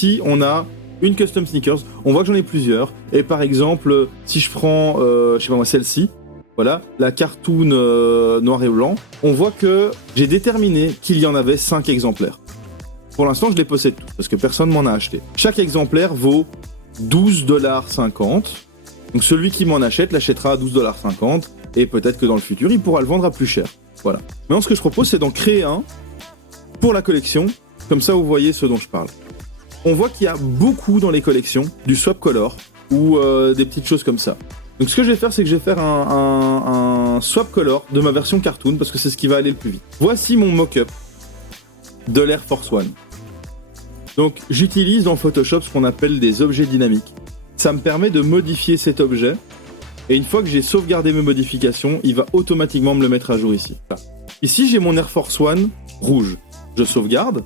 ici, on a une custom sneakers. On voit que j'en ai plusieurs. Et par exemple, si je prends, je sais pas moi, celle-ci, voilà, la cartoon noir et blanc, on voit que j'ai déterminé qu'il y en avait 5 exemplaires. Pour l'instant, je les possède tous, parce que personne m'en a acheté. Chaque exemplaire vaut 12,50$. Donc celui qui m'en achète l'achètera à 12,50$, et peut-être que dans le futur, il pourra le vendre à plus cher. Voilà. Maintenant, ce que je propose, c'est d'en créer un pour la collection, comme ça vous voyez ce dont je parle. On voit qu'il y a beaucoup dans les collections du swap color, ou des petites choses comme ça. Donc ce que je vais faire, c'est que je vais faire un swap color de ma version cartoon, parce que c'est ce qui va aller le plus vite. Voici mon mock-up de l'Air Force One. Donc j'utilise dans Photoshop ce qu'on appelle des objets dynamiques. Ça me permet de modifier cet objet, et une fois que j'ai sauvegardé mes modifications, il va automatiquement me le mettre à jour ici. Voilà. Ici j'ai mon Air Force One rouge. Je sauvegarde,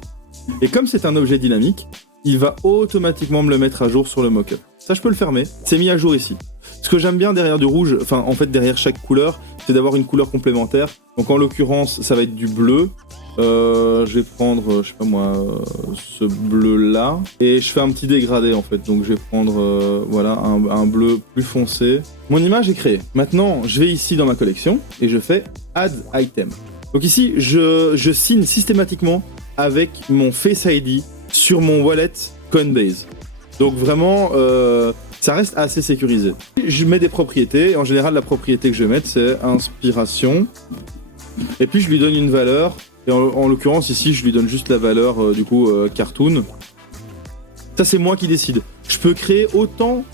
et comme c'est un objet dynamique, il va automatiquement me le mettre à jour sur le mock-up. Ça je peux le fermer, c'est mis à jour ici. Ce que j'aime bien derrière du rouge, enfin en fait derrière chaque couleur, c'est d'avoir une couleur complémentaire. Donc en l'occurrence, ça va être du bleu. Je vais prendre, je sais pas moi, ce bleu là, et je fais un petit dégradé en fait. Donc je vais prendre, voilà, un bleu plus foncé. Mon image est créée. Maintenant, je vais ici dans ma collection et je fais Add Item. Donc ici, je signe systématiquement avec mon Face ID sur mon wallet Coinbase. Donc vraiment, ça reste assez sécurisé. Je mets des propriétés. En général, la propriété que je vais mettre, c'est inspiration. Et puis je lui donne une valeur. Et en l'occurrence, ici, je lui donne juste la valeur, cartoon. Ça, c'est moi qui décide. Je peux créer autant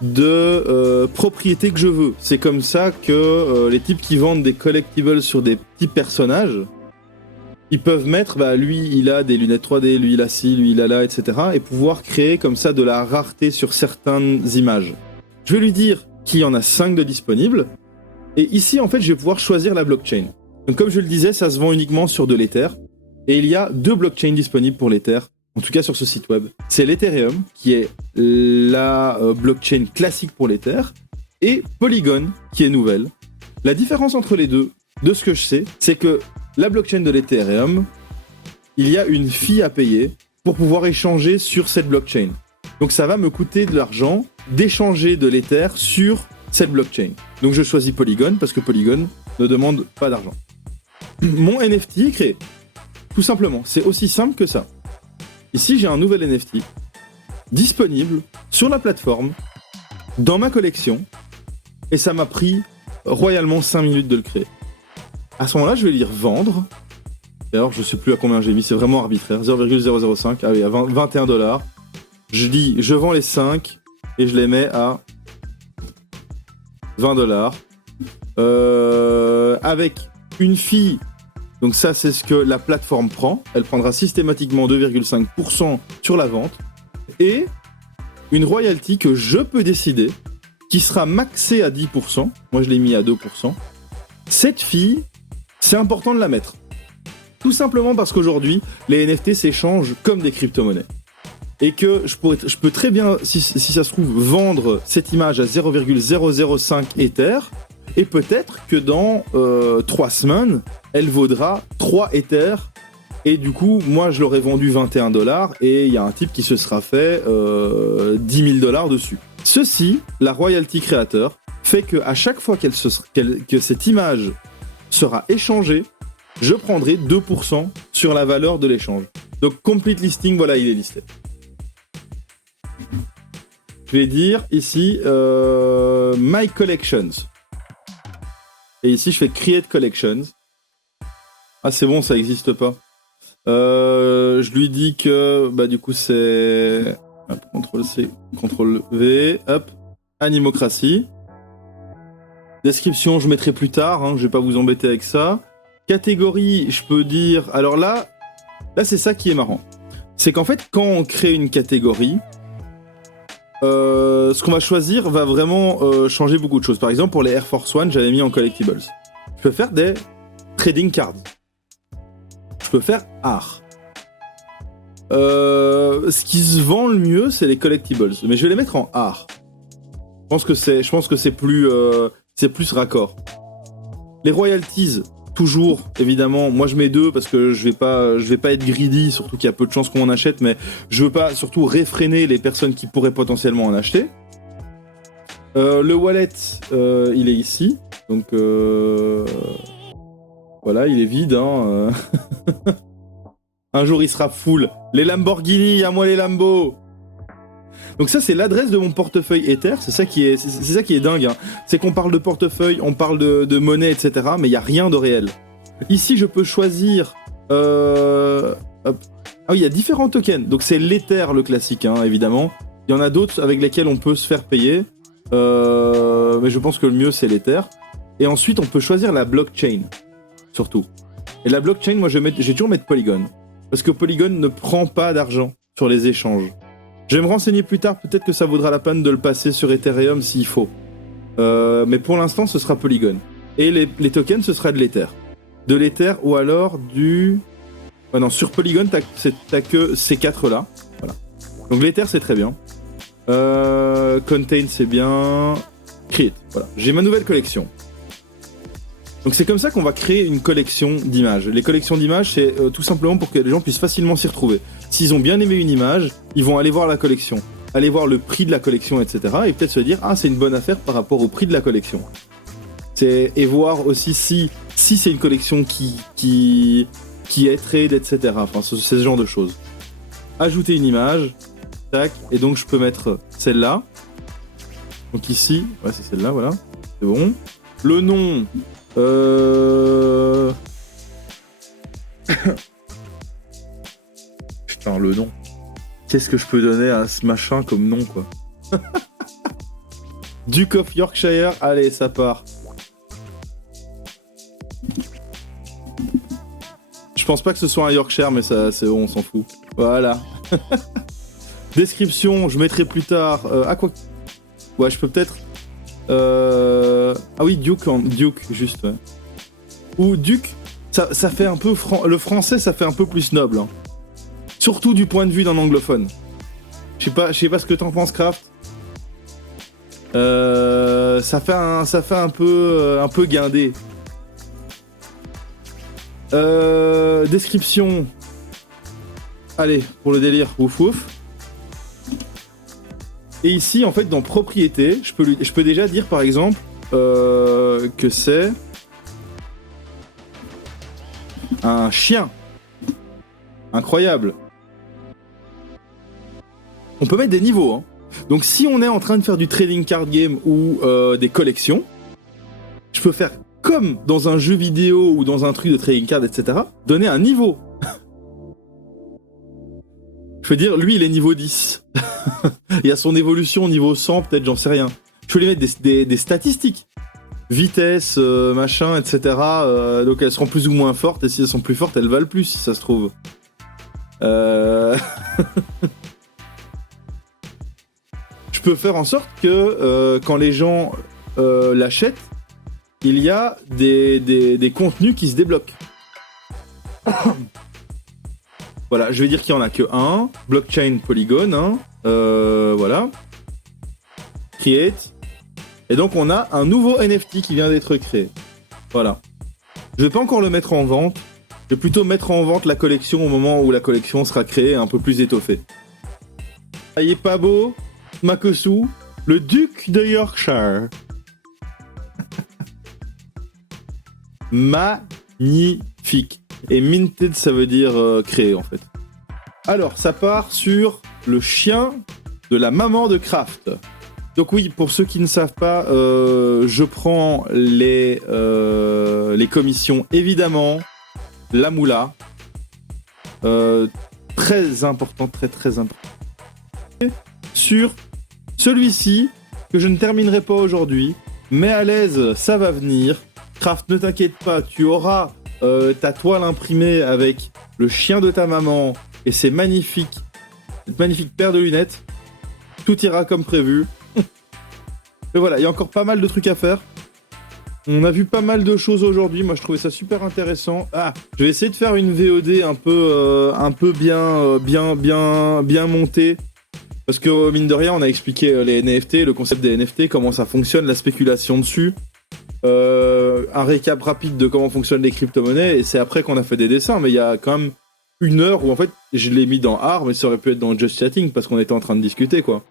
de propriétés que je veux. C'est comme ça que les types qui vendent des collectibles sur des petits personnages, ils peuvent mettre, bah lui, il a des lunettes 3D, lui, il a ci, lui, il a là, etc. Et pouvoir créer comme ça de la rareté sur certaines images. Je vais lui dire qu'il y en a 5 de disponibles. Et ici, en fait, je vais pouvoir choisir la blockchain. Donc comme je le disais, ça se vend uniquement sur de l'Ether. Et il y a 2 blockchains disponibles pour l'Ether, en tout cas sur ce site web. C'est l'Ethereum, qui est la blockchain classique pour l'Ether, et Polygon, qui est nouvelle. La différence entre les deux, de ce que je sais, c'est que la blockchain de l'Ethereum, il y a une fee à payer pour pouvoir échanger sur cette blockchain. Donc ça va me coûter de l'argent d'échanger de l'Ether sur cette blockchain. Donc je choisis Polygon parce que Polygon ne demande pas d'argent. Mon NFT est créé. Tout simplement, c'est aussi simple que ça. Ici, j'ai un nouvel NFT disponible sur la plateforme, dans ma collection, et ça m'a pris royalement 5 minutes de le créer. À ce moment-là, je vais lire vendre. Et alors, je sais plus à combien j'ai mis, c'est vraiment arbitraire. 0,005, ah oui, à 21$. Je dis, je vends les 5 et je les mets à 20$. Avec une fee, donc ça, c'est ce que la plateforme prend. Elle prendra systématiquement 2,5% sur la vente. Et une royalty que je peux décider, qui sera maxée à 10%. Moi, je l'ai mis à 2%. Cette fee, c'est important de la mettre. Tout simplement parce qu'aujourd'hui, les NFT s'échangent comme des crypto-monnaies. Et que je peux très bien, si ça se trouve, vendre cette image à 0,005 Ether. Et peut-être que dans 3 semaines, elle vaudra 3 Ether. Et du coup, moi, je l'aurais vendu 21$. Et il y a un type qui se sera fait 10 000$ dessus. Ceci, la royalty créateur, fait qu'à chaque fois que cette image sera échangée, je prendrai 2% sur la valeur de l'échange. Donc, complete listing, voilà, il est listé. Je vais dire ici My Collections. Et ici, je fais Create Collections. Ah, c'est bon, ça n'existe pas. Je lui dis que, bah, du coup, c'est... Hop, CTRL-C, CTRL-V, hop, Animocratie. Description, je mettrai plus tard, hein, je vais pas vous embêter avec ça. Catégorie, je peux dire... Alors là, c'est ça qui est marrant. C'est qu'en fait, quand on crée une catégorie, ce qu'on va choisir va vraiment changer beaucoup de choses. Par exemple, pour les Air Force One, j'avais mis en collectibles. Je peux faire des trading cards. Je peux faire art. Ce qui se vend le mieux, c'est les collectibles. Mais je vais les mettre en art. Je pense que c'est plus raccord. Les royalties, toujours, évidemment, moi je mets 2 parce que je vais pas être greedy, surtout qu'il y a peu de chances qu'on en achète, mais je veux pas surtout réfréner les personnes qui pourraient potentiellement en acheter. Le wallet, il est ici, donc voilà, il est vide. Hein. Un jour, il sera full. Les Lamborghini, à moi les Lambo. Donc ça, c'est l'adresse de mon portefeuille Ether. C'est ça qui est dingue. Hein. C'est qu'on parle de portefeuille, on parle de monnaie, etc. Mais il y a rien de réel. Ici, je peux choisir. Ah oui, il y a différents tokens. Donc c'est l'Ether, le classique, hein, évidemment. Il y en a d'autres avec lesquels on peut se faire payer. Mais je pense que le mieux, c'est l'Ether. Et ensuite, on peut choisir la blockchain, surtout. Et la blockchain, moi, je vais toujours mettre Polygon. Parce que Polygon ne prend pas d'argent sur les échanges. Je vais me renseigner plus tard, peut-être que ça vaudra la peine de le passer sur Ethereum s'il faut. Mais pour l'instant, ce sera Polygon. Et les tokens, ce sera de l'Ether. De l'Ether ou alors du... Ah non, sur Polygon, t'as que ces 4-là. Voilà. Donc l'Ether, c'est très bien. Contain, c'est bien. Create, voilà. J'ai ma nouvelle collection. Donc c'est comme ça qu'on va créer une collection d'images. Les collections d'images, c'est tout simplement pour que les gens puissent facilement s'y retrouver. S'ils ont bien aimé une image, ils vont aller voir la collection, aller voir le prix de la collection, etc. Et peut-être se dire, ah, c'est une bonne affaire par rapport au prix de la collection. Et voir aussi si c'est une collection qui est trade, etc. Enfin, ce genre de choses. Ajouter une image, tac, et donc je peux mettre celle-là. Donc ici, ouais, c'est celle-là, voilà, c'est bon. Le nom... Putain, le nom. Qu'est-ce que je peux donner à ce machin comme nom, quoi? Duke of Yorkshire, allez, ça part. Je pense pas que ce soit un Yorkshire, mais ça, c'est bon, on s'en fout. Voilà. Description, je mettrai plus tard. Ah, quoi? Ouais, je peux peut-être... Ah oui, Duke, juste. Ouais. Ou Duke, ça fait un peu... Le français, ça fait un peu plus noble. Hein. Surtout du point de vue d'un anglophone. Je sais pas ce que t'en penses, Craft. Ça fait un peu guindé. Description. Allez, pour le délire, ouf ouf. Et ici, en fait, dans propriété, je peux déjà dire, par exemple, que c'est un chien. Incroyable. On peut mettre des niveaux. Hein. Donc, si on est en train de faire du trading card game ou des collections, je peux faire comme dans un jeu vidéo ou dans un truc de trading card, etc. Donner un niveau. Je peux dire, lui, il est niveau 10. Il y a son évolution niveau 100, peut-être, j'en sais rien. Je peux lui mettre des statistiques. Vitesse, machin, etc. Donc elles seront plus ou moins fortes, et si elles sont plus fortes, elles valent plus, si ça se trouve. Je peux faire en sorte que quand les gens l'achètent, il y a des contenus qui se débloquent. Voilà, je vais dire qu'il n'y en a que un. Blockchain Polygon, hein. Voilà. Create. Et donc on a un nouveau NFT qui vient d'être créé. Voilà. Je vais pas encore le mettre en vente. Je vais plutôt mettre en vente la collection au moment où la collection sera créée un peu plus étoffée. Ça y est, pas beau, Makosu, le duc de Yorkshire. Magnifique. Et minted, ça veut dire créer, en fait. Alors, ça part sur le chien de la maman de Craft. Donc oui, pour ceux qui ne savent pas, je prends les commissions, évidemment, la moula. Très important, très important. Sur celui-ci, que je ne terminerai pas aujourd'hui, mais à l'aise, ça va venir. Craft, ne t'inquiète pas, tu auras ta toile imprimée avec le chien de ta maman et cette magnifique paire de lunettes. Tout ira comme prévu. Et voilà, il y a encore pas mal de trucs à faire. On a vu pas mal de choses aujourd'hui. Moi, je trouvais ça super intéressant. Ah, je vais essayer de faire une VOD un peu bien montée. Parce que, mine de rien, on a expliqué les NFT, le concept des NFT, comment ça fonctionne, la spéculation dessus. un récap rapide de comment fonctionnent les crypto-monnaies, et c'est après qu'on a fait des dessins, mais il y a quand même 1 heure où en fait je l'ai mis dans art, mais ça aurait pu être dans Just Chatting parce qu'on était en train de discuter quoi.